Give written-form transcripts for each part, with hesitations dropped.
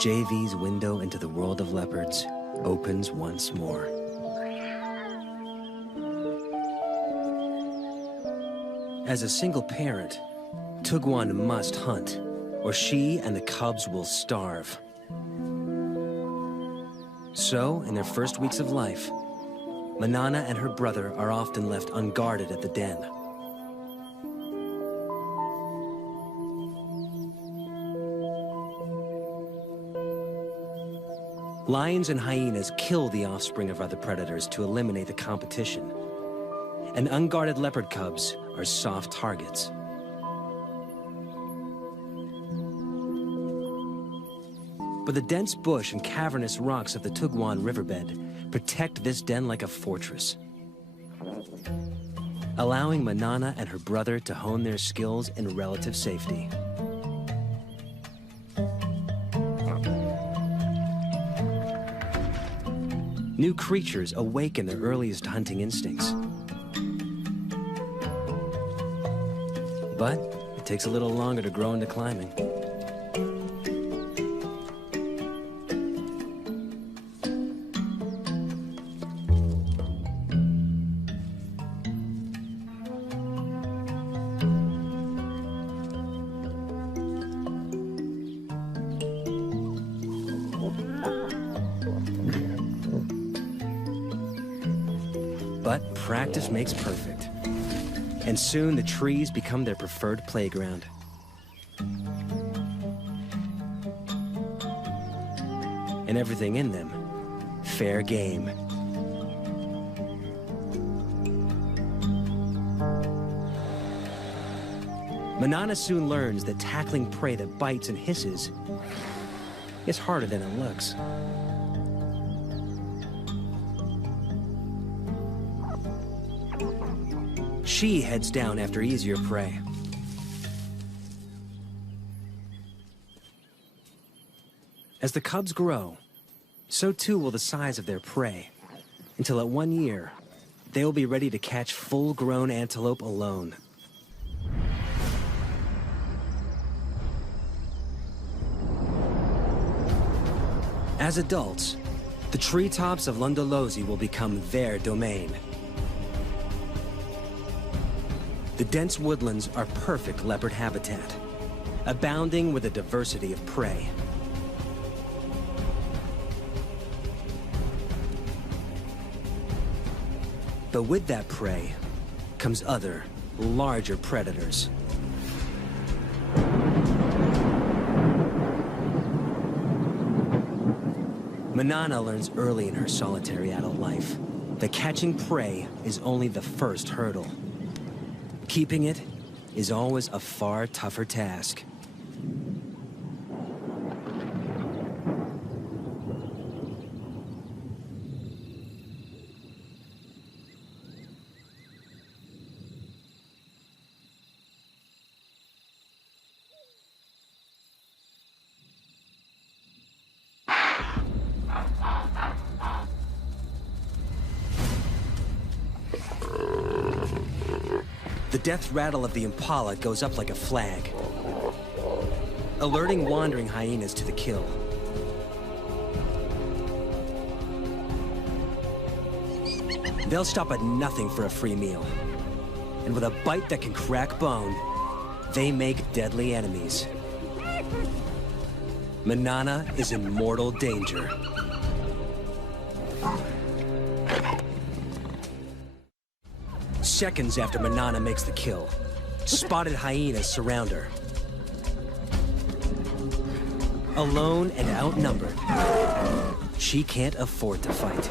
JV's window into the world of leopards opens once more. As a single parent, Tugwan must hunt, or she and the cubs will starve. So, in their first weeks of life, Manana and her brother are often left unguarded at the den. Lions and hyenas kill the offspring of other predators to eliminate the competition, and unguarded leopard cubs are soft targets. But the dense bush and cavernous rocks of the Tugwan riverbed protect this den like a fortress, allowing Manana and her brother to hone their skills in relative safety. New creatures awaken their earliest hunting instincts. But it takes a little longer to grow into climbing. But practice makes perfect. And soon the trees become their preferred playground. And everything in them, fair game. Manana soon learns that tackling prey that bites and hisses is harder than it looks. She heads down after easier prey. As the cubs grow, so too will the size of their prey, until at 1 year, they will be ready to catch full-grown antelope alone. As adults, the treetops of Londolozi will become their domain. The dense woodlands are perfect leopard habitat, abounding with a diversity of prey. But with that prey comes other, larger predators. Manana learns early in her solitary adult life that catching prey is only the first hurdle. Keeping it is always a far tougher task. The death rattle of the impala goes up like a flag, alerting wandering hyenas to the kill. They'll stop at nothing for a free meal, and with a bite that can crack bone, they make deadly enemies. Manana is in mortal danger. Seconds after Manana makes the kill, spotted hyenas surround her. Alone and outnumbered, she can't afford to fight.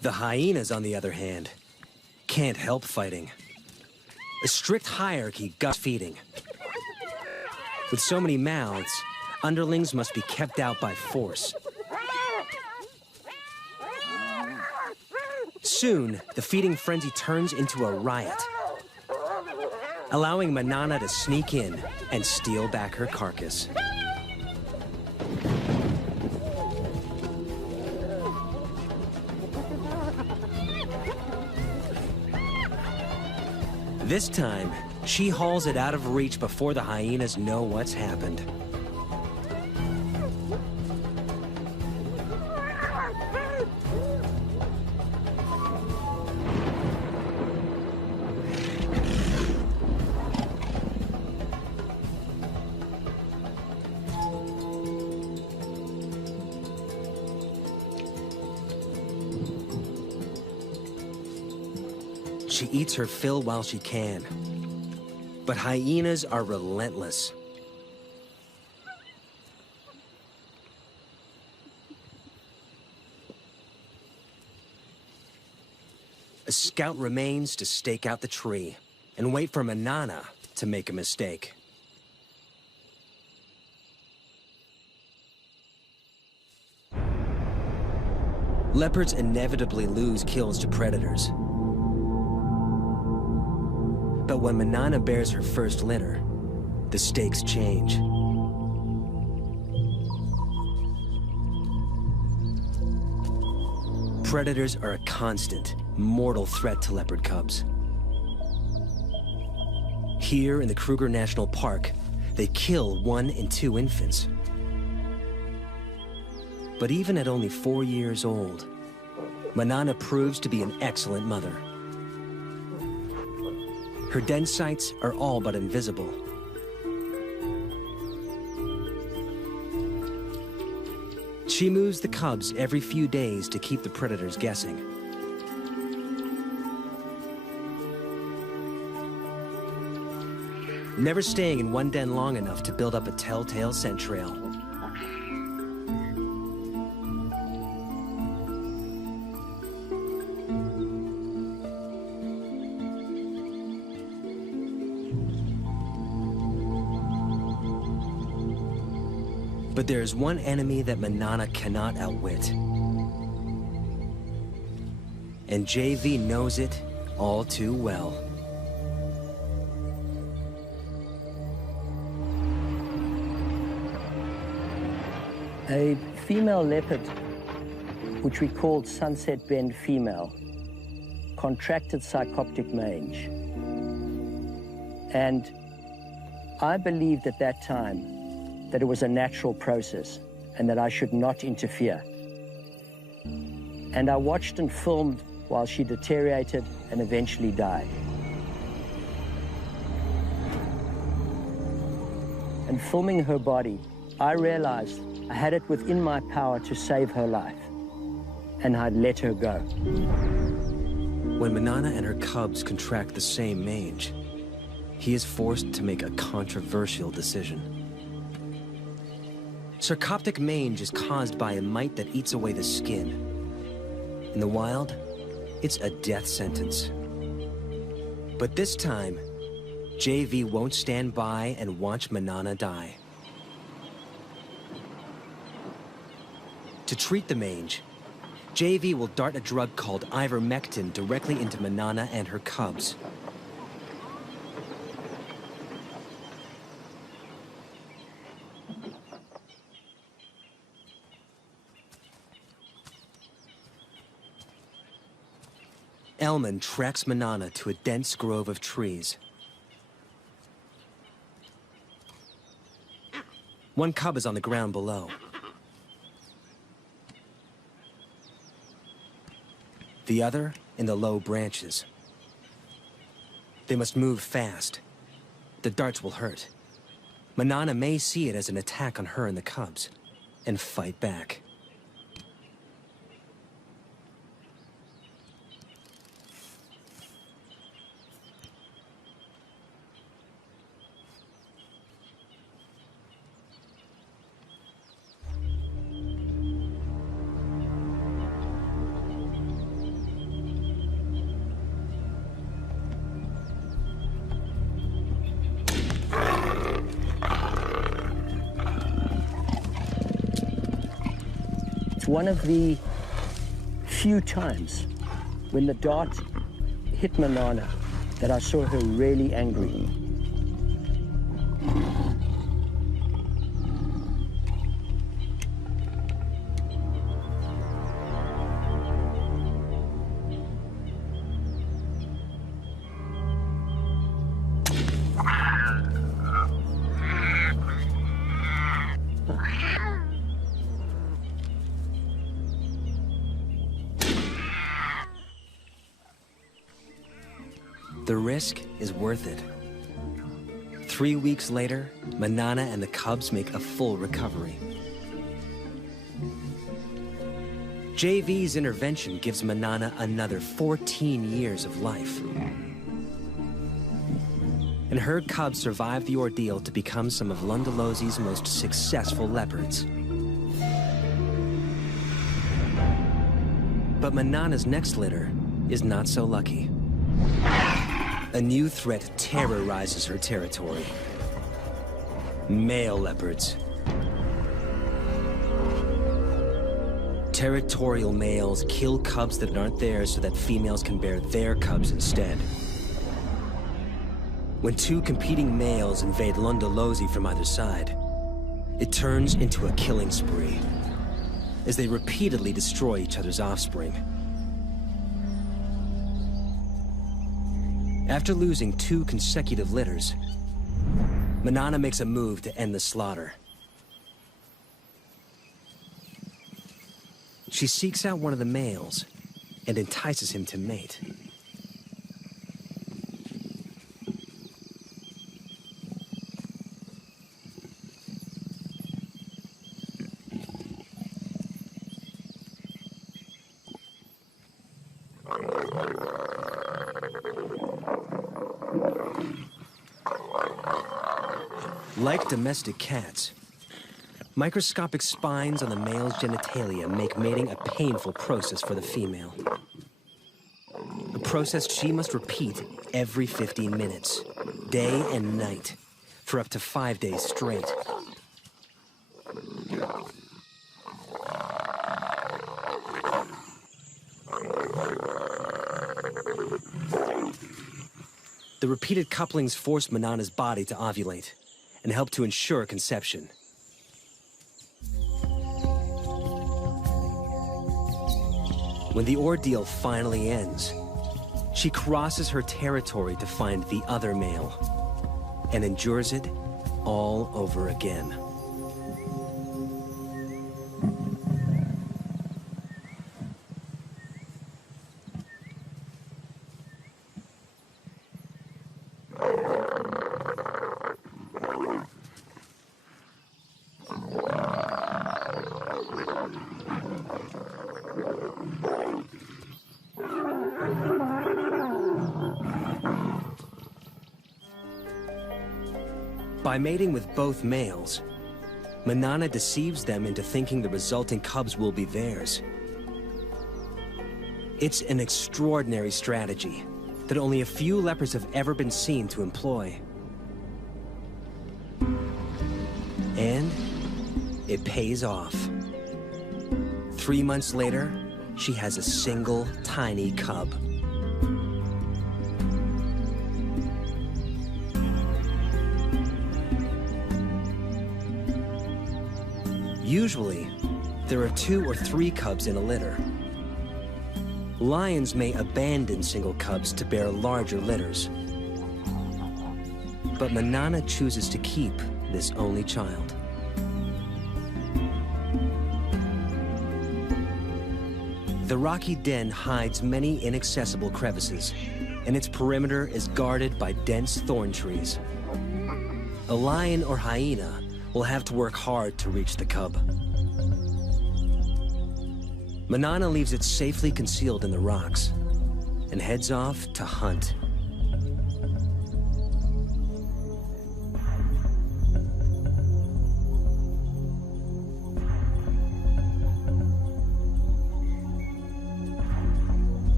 The hyenas, on the other hand, can't help fighting. A strict hierarchy guts feeding. With so many mouths, underlings must be kept out by force. Soon, the feeding frenzy turns into a riot, allowing Manana to sneak in and steal back her carcass. This time, she hauls it out of reach before the hyenas know what's happened. She eats her fill while she can. But hyenas are relentless. A scout remains to stake out the tree and wait for Manana to make a mistake. Leopards inevitably lose kills to predators. But when Manana bears her first litter, the stakes change. Predators are a constant, mortal threat to leopard cubs. Here in the Kruger National Park, they kill 1 and 2 infants. But even at only 4 years old, Manana proves to be an excellent mother. Her den sites are all but invisible. She moves the cubs every few days to keep the predators guessing. Never staying in one den long enough to build up a telltale scent trail. But there is one enemy that Manana cannot outwit. And JV knows it all too well. A female leopard, which we called Sunset Bend female, contracted psychoptic mange. And I believed at that time that it was a natural process and that I should not interfere. And I watched and filmed while she deteriorated and eventually died. And filming her body, I realized I had it within my power to save her life, and I'd let her go. When Manana and her cubs contract the same mange, he is forced to make a controversial decision. Sarcoptic mange is caused by a mite that eats away the skin. In the wild, it's a death sentence. But this time, JV won't stand by and watch Manana die. To treat the mange, JV will dart a drug called ivermectin directly into Manana and her cubs. Elman tracks Manana to a dense grove of trees. One cub is on the ground below. The other in the low branches. They must move fast. The darts will hurt. Manana may see it as an attack on her and the cubs, and fight back. One of the few times when the dart hit Manana that I saw her really angry. The risk is worth it. 3 weeks later, Manana and the cubs make a full recovery. JV's intervention gives Manana another 14 years of life. And her cubs survive the ordeal to become some of Lundalosi's most successful leopards. But Manana's next litter is not so lucky. A new threat terrorizes her territory. Male leopards. Territorial males kill cubs that aren't theirs so that females can bear their cubs instead. When two competing males invade Lundalosi from either side, it turns into a killing spree, as they repeatedly destroy each other's offspring. After losing 2 consecutive litters, Manana makes a move to end the slaughter. She seeks out one of the males and entices him to mate. Like domestic cats, microscopic spines on the male's genitalia make mating a painful process for the female. A process she must repeat every 15 minutes, day and night, for up to 5 days straight. The repeated couplings force Manana's body to ovulate and help to ensure conception. When the ordeal finally ends, she crosses her territory to find the other male and endures it all over again. By mating with both males, Manana deceives them into thinking the resulting cubs will be theirs. It's an extraordinary strategy that only a few leopards have ever been seen to employ. And it pays off. 3 months later, she has a single tiny cub. Usually, there are 2 or 3 cubs in a litter. Lions may abandon single cubs to bear larger litters. But Manana chooses to keep this only child. The rocky den hides many inaccessible crevices, and its perimeter is guarded by dense thorn trees. A lion or hyena will have to work hard to reach the cub. Manana leaves it safely concealed in the rocks and heads off to hunt.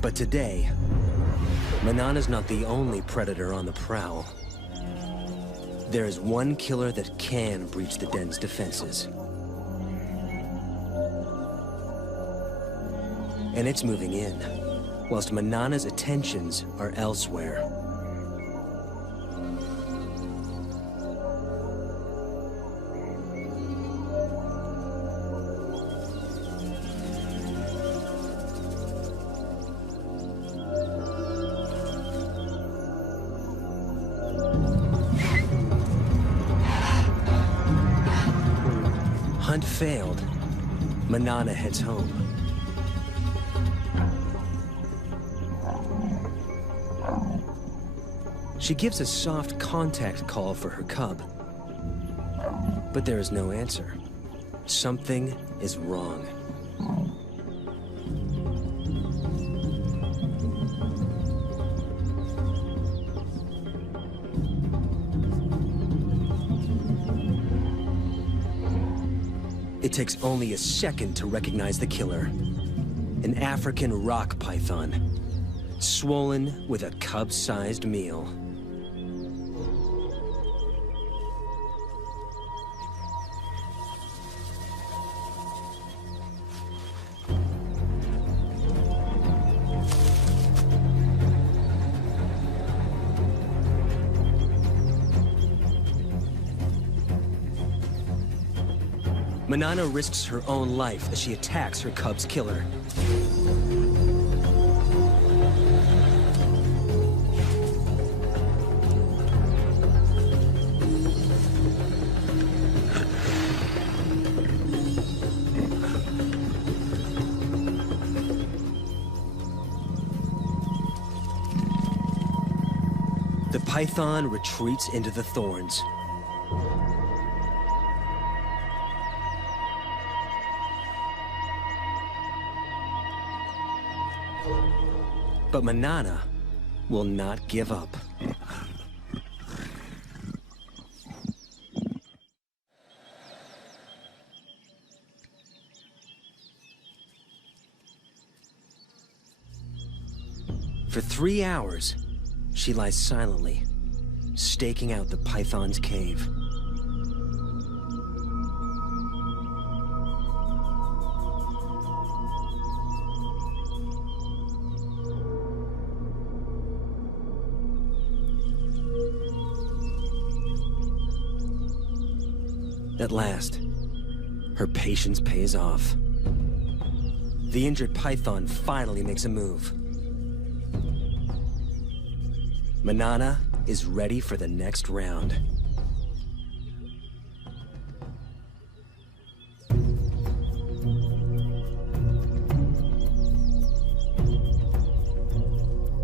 But today, Manana's not the only predator on the prowl. There is one killer that can breach the den's defenses. And it's moving in, whilst Manana's attentions are elsewhere. Hunt failed, Manana heads home. She gives a soft contact call for her cub. But there is no answer. Something is wrong. It takes only a second to recognize the killer. An African rock python, swollen with a cub-sized meal. Manana risks her own life as she attacks her cub's killer. The python retreats into the thorns. But Manana will not give up. For 3 hours, she lies silently, staking out the python's cave. At last, her patience pays off. The injured python finally makes a move. Manana is ready for the next round.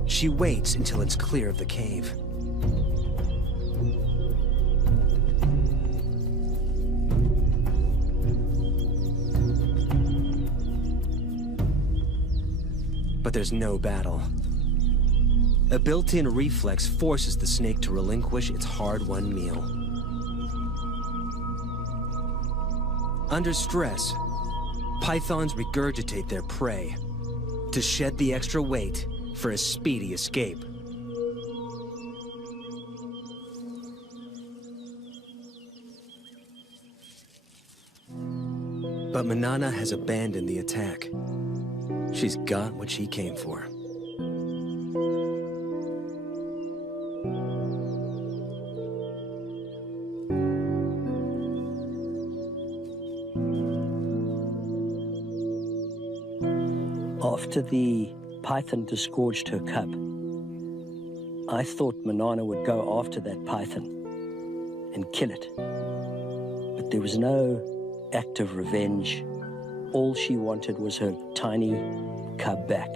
She waits until it's clear of the cave. But there's no battle. A built-in reflex forces the snake to relinquish its hard-won meal. Under stress, pythons regurgitate their prey to shed the extra weight for a speedy escape. But Manana has abandoned the attack. She's got what she came for. After the python disgorged her cub, I thought Manana would go after that python and kill it. But there was no act of revenge. All she wanted was her tiny cub back.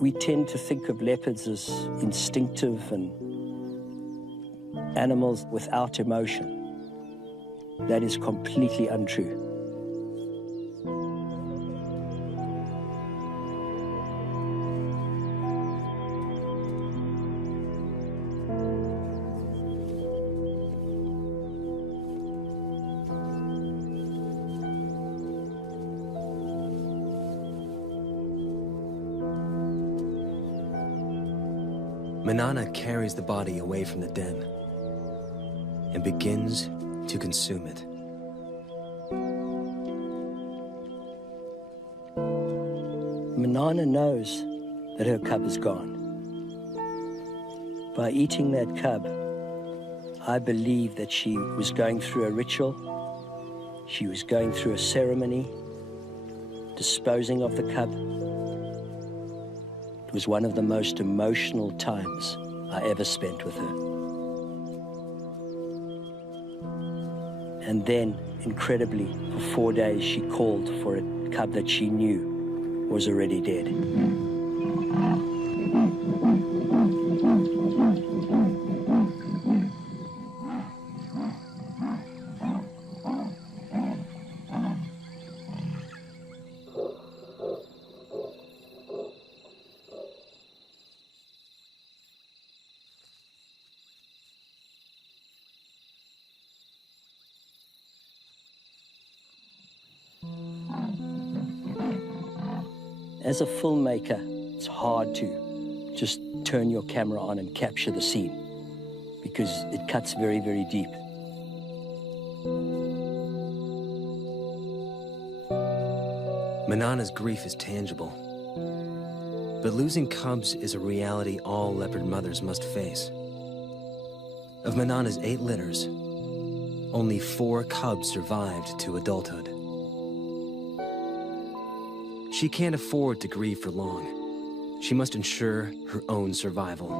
We tend to think of leopards as instinctive and animals without emotion. That is completely untrue. Manana carries the body away from the den and begins to consume it. Manana knows that her cub is gone. By eating that cub, I believe that she was going through a ritual, she was going through a ceremony, disposing of the cub. It was one of the most emotional times I ever spent with her. And then, incredibly, for 4 days, she called for a cub that she knew was already dead. As a filmmaker, it's hard to just turn your camera on and capture the scene because it cuts very, very deep. Manana's grief is tangible, but losing cubs is a reality all leopard mothers must face. Of Manana's 8 litters, only 4 cubs survived to adulthood. She can't afford to grieve for long. She must ensure her own survival.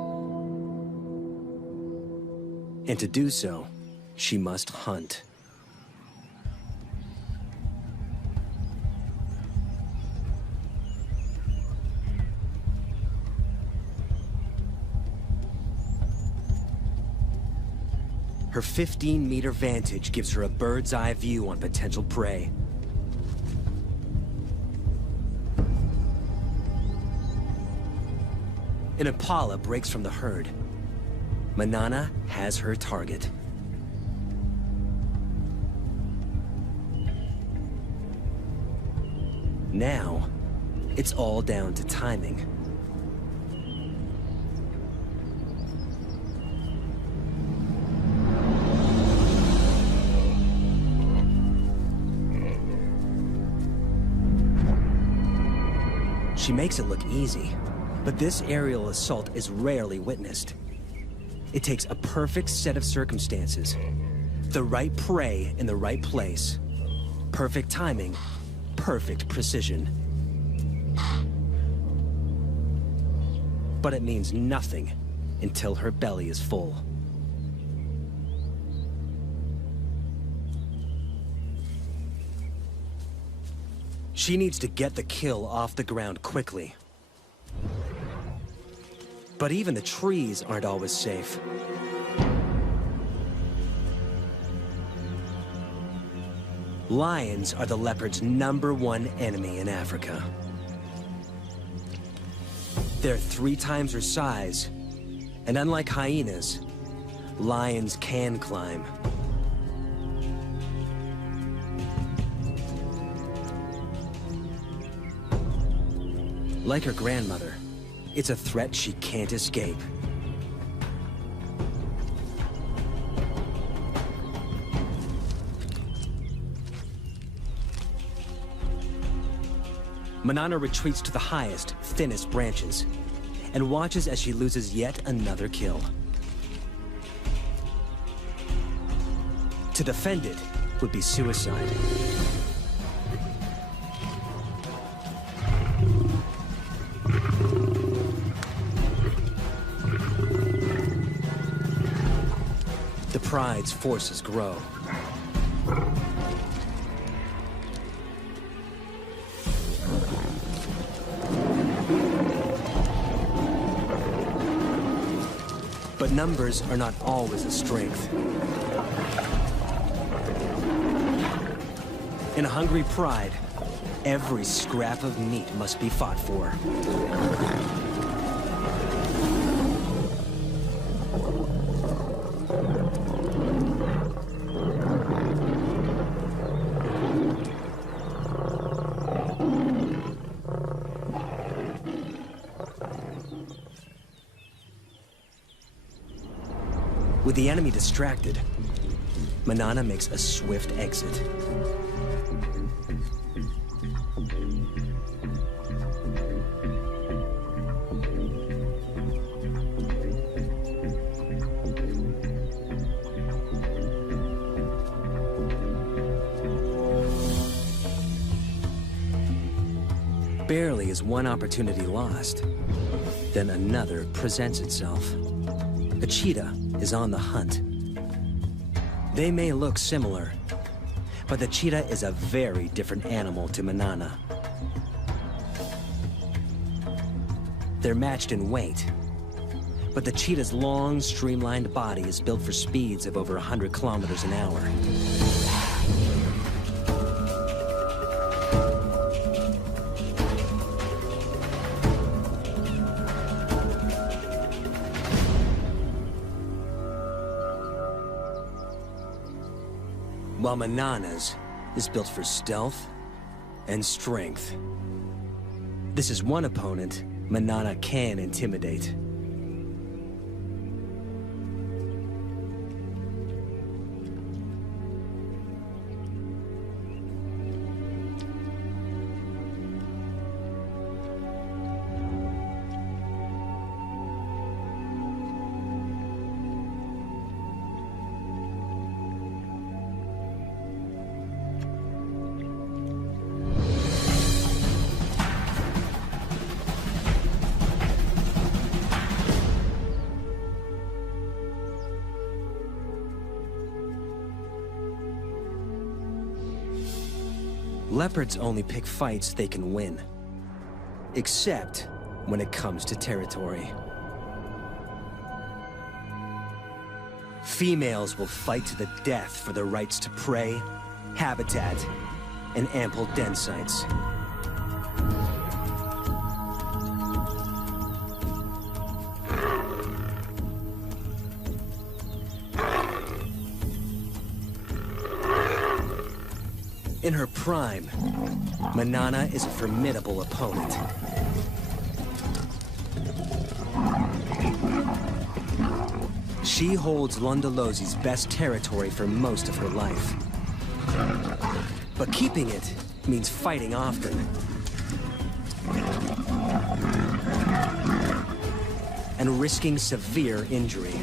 And to do so, she must hunt. Her 15-meter vantage gives her a bird's-eye view on potential prey. An impala breaks from the herd. Manana has her target. Now, it's all down to timing. She makes it look easy, but this aerial assault is rarely witnessed. It takes a perfect set of circumstances, the right prey in the right place, perfect timing, perfect precision. But it means nothing until her belly is full. She needs to get the kill off the ground quickly. But even the trees aren't always safe. Lions are the leopard's #1 enemy in Africa. They're 3 times her size, and unlike hyenas, lions can climb. Like her grandmother, it's a threat she can't escape. Manana retreats to the highest, thinnest branches, and watches as she loses yet another kill. To defend it would be suicide. The pride's forces grow. But numbers are not always a strength. In a hungry pride, every scrap of meat must be fought for. With the enemy distracted, Manana makes a swift exit. Barely is one opportunity lost, then another presents itself. A cheetah is on the hunt. They may look similar, but the cheetah is a very different animal to Manana. They're matched in weight, but the cheetah's long, streamlined body is built for speeds of over 100 kilometers an hour. While Manana's is built for stealth and strength. This is one opponent Manana can intimidate. Leopards only pick fights they can win. Except when it comes to territory. Females will fight to the death for their rights to prey, habitat, and ample den sites. In her prime, Manana is a formidable opponent. She holds Londolosi's best territory for most of her life. But keeping it means fighting often. And risking severe injury.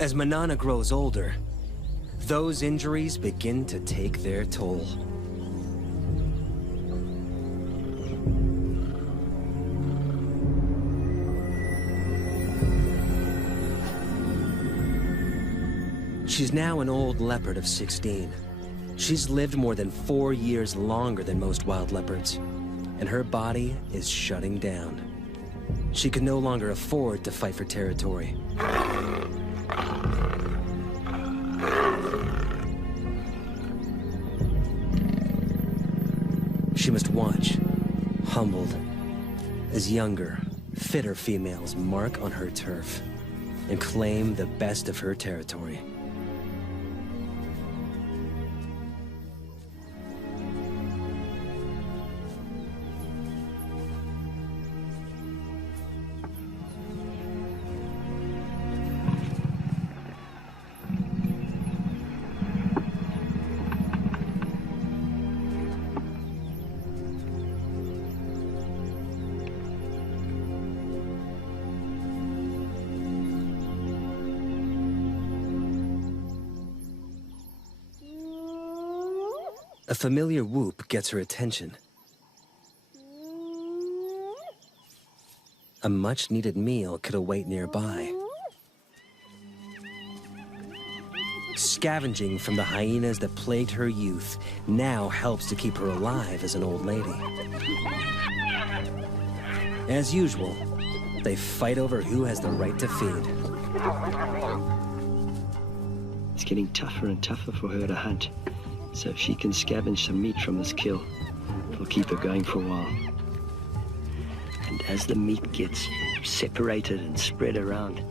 As Manana grows older, those injuries begin to take their toll. She's now an old leopard of 16. She's lived more than 4 years longer than most wild leopards, and her body is shutting down. She can no longer afford to fight for territory. She must watch, humbled, as younger, fitter females mark on her turf and claim the best of her territory. A familiar whoop gets her attention. A much-needed meal could await nearby. Scavenging from the hyenas that plagued her youth now helps to keep her alive as an old lady. As usual, they fight over who has the right to feed. It's getting tougher and tougher for her to hunt. So if she can scavenge some meat from this kill, it'll keep her going for a while. And as the meat gets separated and spread around,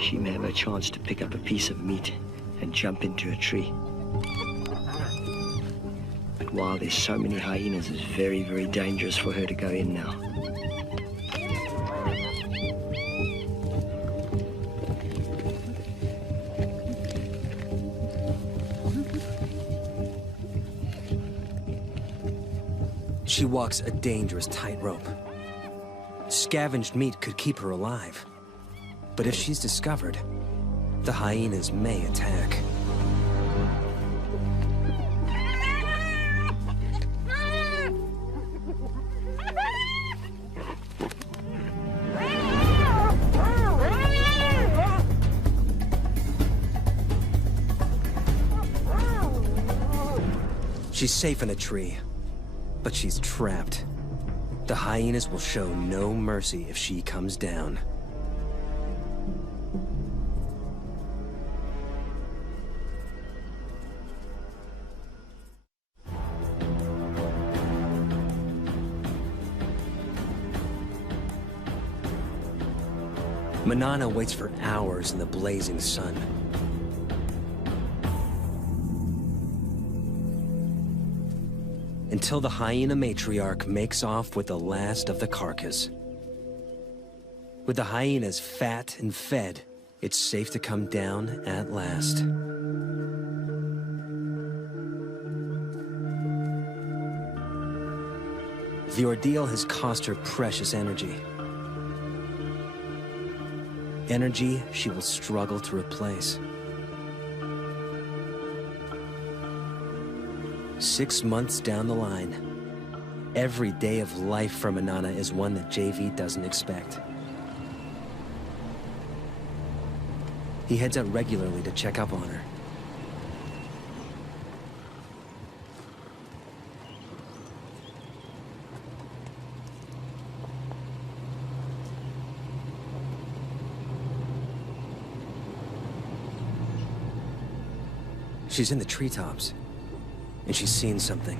she may have a chance to pick up a piece of meat and jump into a tree. But while there's so many hyenas, it's very, very dangerous for her to go in now. She walks a dangerous tightrope. Scavenged meat could keep her alive. But if she's discovered, the hyenas may attack. She's safe in a tree. But she's trapped. The hyenas will show no mercy if she comes down. Manana waits for hours in the blazing sun. Until the hyena matriarch makes off with the last of the carcass. With the hyenas fat and fed, it's safe to come down at last. The ordeal has cost her precious energy. Energy she will struggle to replace. 6 months down the line, every day of life for Manana is one that JV doesn't expect. He heads out regularly to check up on her. She's in the treetops, and she's seen something.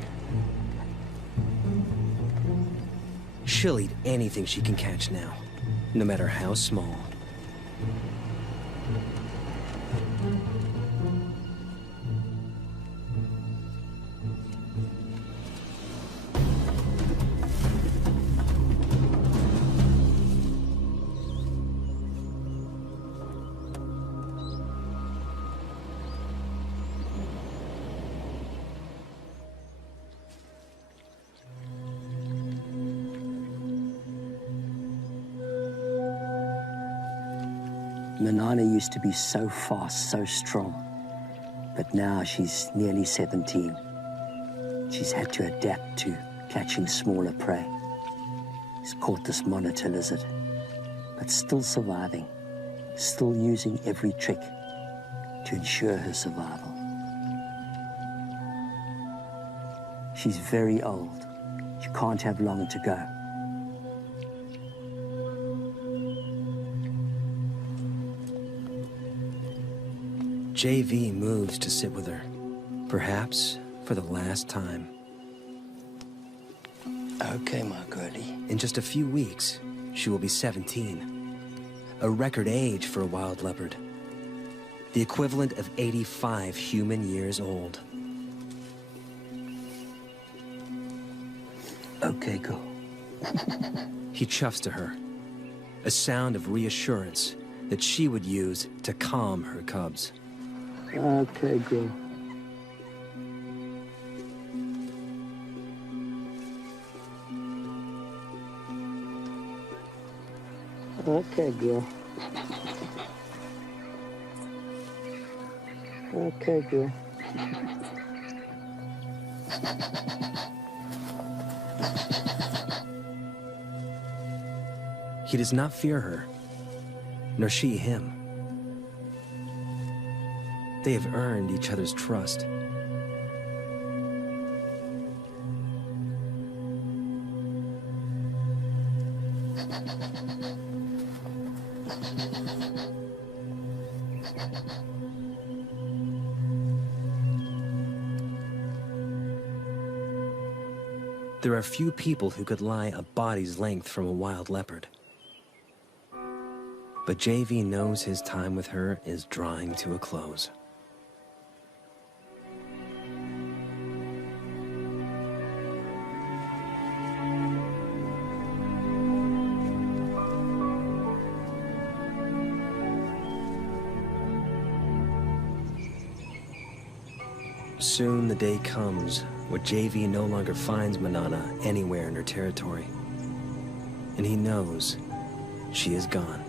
She'll eat anything she can catch now, no matter how small. Manana used to be so fast, so strong, but now she's nearly 17. She's had to adapt to catching smaller prey. She's caught this monitor lizard, but still surviving, still using every trick to ensure her survival. She's very old. She can't have long to go. JV moves to sit with her, perhaps for the last time. Okay, my girlie. In just a few weeks, she will be 17, a record age for a wild leopard, the equivalent of 85 human years old. Okay, go. He chuffs to her, a sound of reassurance that she would use to calm her cubs. Okay, girl. Okay, girl. Okay, girl. He does not fear her, nor she him. They have earned each other's trust. There are few people who could lie a body's length from a wild leopard. But JV knows his time with her is drawing to a close. Soon the day comes where JV no longer finds Manana anywhere in her territory. And he knows she is gone.